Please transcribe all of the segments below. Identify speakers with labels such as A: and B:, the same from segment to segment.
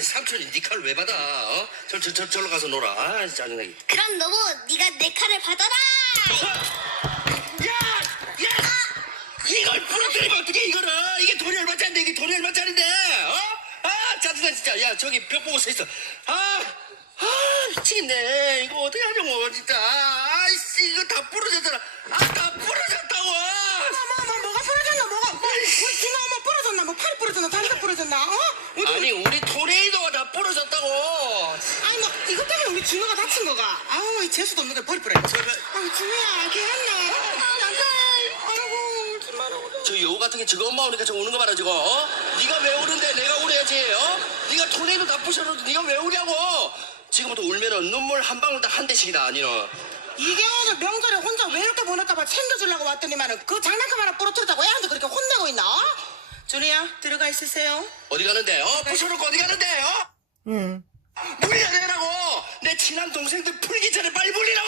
A: 삼촌이 네 칼을 왜 받아? 어? 절로 가서 놀아. 아, 짜증나게.
B: 그럼 너도 네가 내 칼을 받아라.
A: 이걸 부러뜨리면 어떡해, 이거를. 이게 돈이 얼마짜린데, 이게 돈이 얼마짜린데, 어? 아, 짜증나, 진짜. 야, 저기 벽 보고 서 있어. 미치겠네. 이거 어떻게 하냐고, 진짜. 아이씨, 이거 다 부러졌잖아. 다 부러졌다고.
C: 뭐가 부러졌나? 준아 엄마 부러졌나? 뭐 팔이 부러졌나? 다리가 부러졌나?
A: 아니, 우리 토네이도가 다 부러졌다고.
C: 아니 뭐 이것 때문에 우리 준호가 다친 거가. 아우 이 재수도 없는 걸 버릴 뻔했네. 아우 준호야 걔했네. 아이고 울지 마라.
A: 저 여우 같은 게 저거 엄마 오니까 저 우는 거 봐라, 저거. 어? 네가 왜 우는데 내가 우려야지, 어? 네가 토네이도 다 부셔도 네가 왜 우냐고. 지금부터 울면은 눈물 한 방울 다 한 대씩이다, 니는.
C: 이게 오늘 명절에 혼자 왜 이렇게 보낼까봐 챙겨주려고 왔더니만은 그 장난감 하나 부러뜨렸다고 애한테 그렇게 혼내고 있나? 준이야 들어가 있으세요.
A: 어디 가는데, 어? 부셔놓고 어디 가는데, 어?
C: 응.
A: 물려내라고. 내 친한 동생들 풀기 전에 빨리 물리라고.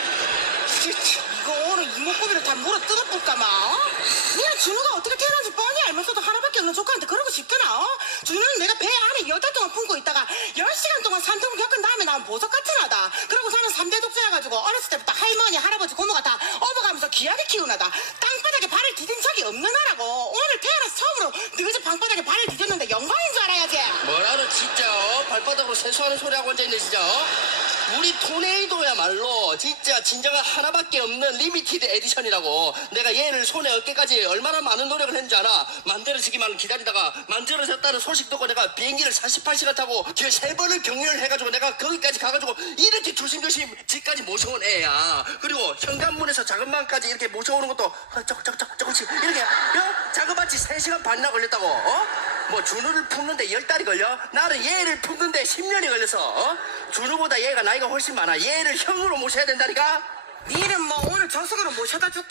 C: 이거 오늘 이목구비를 다 물어 뜯어볼까마? 그냥 준우가 어떻게 태어난지 뻔히 알면서도 하나밖에 없는 조카한테 그러고 싶더나? 준우는 내가 배 안에 8달 동안 품고 있다가 10시간 동안 산통을 겪은 다음에 나온 보석 같은 아다. 그러고 사는 3대 독자여가지고 어렸을 때부터 할머니, 할아버지, 고모가 다 업어가면서 귀하게 키운 아다. 땅바닥에 발을 디딘 적이 없는 아라고. 오늘 태어나서 처음으로 너희 집 방바닥에 발을 디뎠는데 영광인 줄 알아야지.
A: 뭐라는 진짜, 어? 발바닥으로 세수하는 소리하고 앉아있네, 진짜, 어? 우리 토네이도야말로 진짜 진정한 하나밖에 없는 리미티드 에디션이라고. 내가 얘를 손에 얻기까지 얼마나 많은 노력을 했는지 알아. 만들어지기만 기다리다가 만들어졌다는 소식 듣고 내가 비행기를 48시간 타고 뒤에 3번을 경유를 해가지고 내가 거기까지 가가지고 이렇게 조심조심 집까지 모셔온 애야. 그리고 현관문에서 작은 방까지 이렇게 모셔오는 것도 조금씩 이렇게 자그마치 3시간 반이나 걸렸다고. 어? 뭐 준우를 품는데 10달이 걸려? 나는 얘를 품는데 10년이 걸렸어. 어? 준우보다 얘가 나이가 훨씬 많아. 얘를 형으로 모셔야 된다니까?
C: 니는 뭐 오늘 저승으로 모셔다 줄까?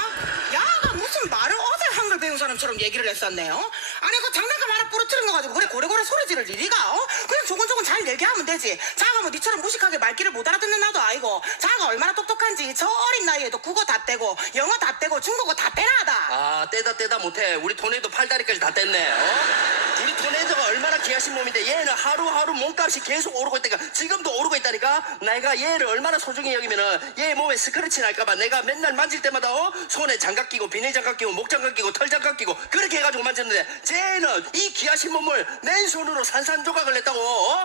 C: 야가 무슨 말을 어제 한글 배운 사람처럼 얘기를 했었네요. 아니 그 장난감 하나 부러뜨린 거 가지고 그래 고래고래 소리 지를 일이가? 그냥 조곤조곤 잘 얘기하면 되지. 자가 뭐 니처럼 무식하게 말귀를 못 알아듣는 나도 아니고. 자가 얼마나 똑똑한지 저 어린 나이에도 국어 다 떼고 영어 다 떼고 중국어 다 떼나하다.
A: 떼다 못해. 우리 토네이도 팔다리까지 다 뗐네. 어? 우리 토네이도가 얼마나 귀하신 몸인데 얘는 하루하루 몸값이 계속 오르고 있다니까. 지금도 오르고 있다니까. 내가 얘를 얼마나 소중히 여기면은 얘 몸에 스크래치 날까봐 내가 맨날 만질 때마다 손에 장갑 끼고 비닐 장갑 끼고 목 장갑 끼고 털 장갑 끼고 그렇게 해가지고 만졌는데 쟤는 이 귀하신 몸을 맨손으로 산산조각을 냈다고.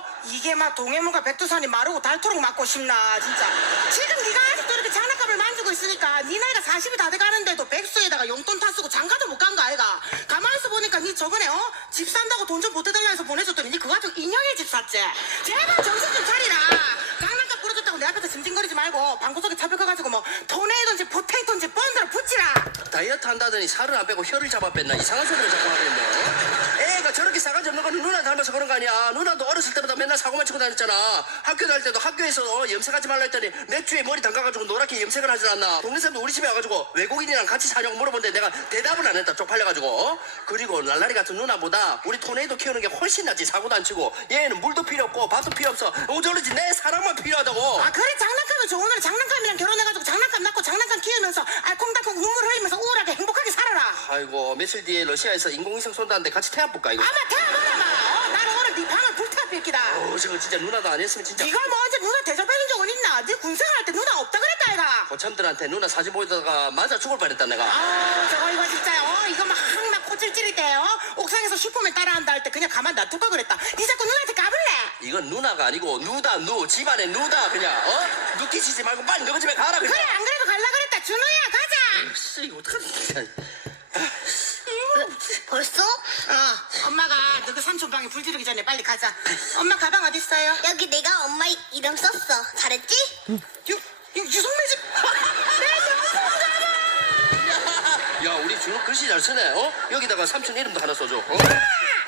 C: 이게 막 동해물과 백두산이 마르고 닳도록 맞고 싶나 진짜. 지금 네가 아직도 이렇게 장난감을 만지고 있으니까 네 나이가 40이 다 돼가는데도 백수에다가 용돈 다 쓰고 장가도 못 간 거 아이가. 가만있어 보니까 네 저번에 집 산다고 돈 좀 보태달라 해서 보내줬더니 네 그거 가지고 인형의 집 샀지. 제발 정신 좀 차리라. 장난감 부러졌다고 내 앞에서 짐짓거리지 말고 방구석에 잡혀가가지고 뭐 토네이든지 포테이토인지 번들어 붙이라.
A: 다이어트 한다더니 살을 안 빼고 혀를 잡아 뺐나. 이상한 소리를 자꾸 하겠네. 애가 저렇게 싸가지 없는 거는 누나 닮아서 그런 거 아니야. 누나도 어렸을 때보다 맨날 사고만 치고 다녔잖아. 학교 다닐 때도 학교에서 염색하지 말라 했더니 맥주에 머리 담가가지고 노랗게 염색을 하질 않나. 동네 사람도 우리 집에 와가지고 외국인이랑 같이 사냐고 물어보는데 내가 대답을 안 했다. 쪽팔려가지고. 그리고 랄라리 같은 누나보다 우리 토네이도 키우는 게 훨씬 낫지. 사고도 안 치고. 얘는 물도 필요 없고 밥도 필요 없어. 오저러지 내 사랑만 필요하다고.
C: 아 그래 장난감이 좋은 오늘 장난감이랑 결혼해가지고 장난감 낳고 장난감 키우면서 알콩달콩 눈물 흘리면서 우울하게 행복하게 살아라.
A: 아이고 며칠 뒤에 러시아에서 인공위성 쏜다는데 같이 태아 볼까 이거.
C: 아마 태어나라. 나는 오늘 네 방을 불태워 빌기다.
A: 저거 진짜 누나도 안 했으면 진짜.
C: 네가 뭐 언제 누나 대접해준 적은 있나? 네 군생활 때 누나 없다 그랬다 아이가.
A: 고참들한테 누나 사진 보이다가 맞아 죽을 뻔했다 내가.
C: 아 저거 이거 진짜 이거 막 코찔 찌릴 때 옥상에서 슈퍼맨 따라한다 할 때 그냥 가만 놔둘 걸 그랬다. 네 자꾸 누나한테 까불래.
A: 이건 누나가 아니고 누다 누 집안에 누다 그냥 누끼치지 말고 빨리 너희 집에 가라 그냥.
C: 그래 안 그래도 갈라 그랬다. 준호야 가자.
A: 씨 이거 어떡하지.
B: 벌써?
C: 엄마가 너그 삼촌 방에 불 지르기 전에 빨리 가자. 엄마 가방 어디 있어요?
B: 여기 내가 엄마 이름 썼어. 잘했지?
C: 유성매 집. 내 명품 가방.
A: 야 우리 준호 글씨 잘 쓰네. 여기다가 삼촌 이름도 하나 써줘.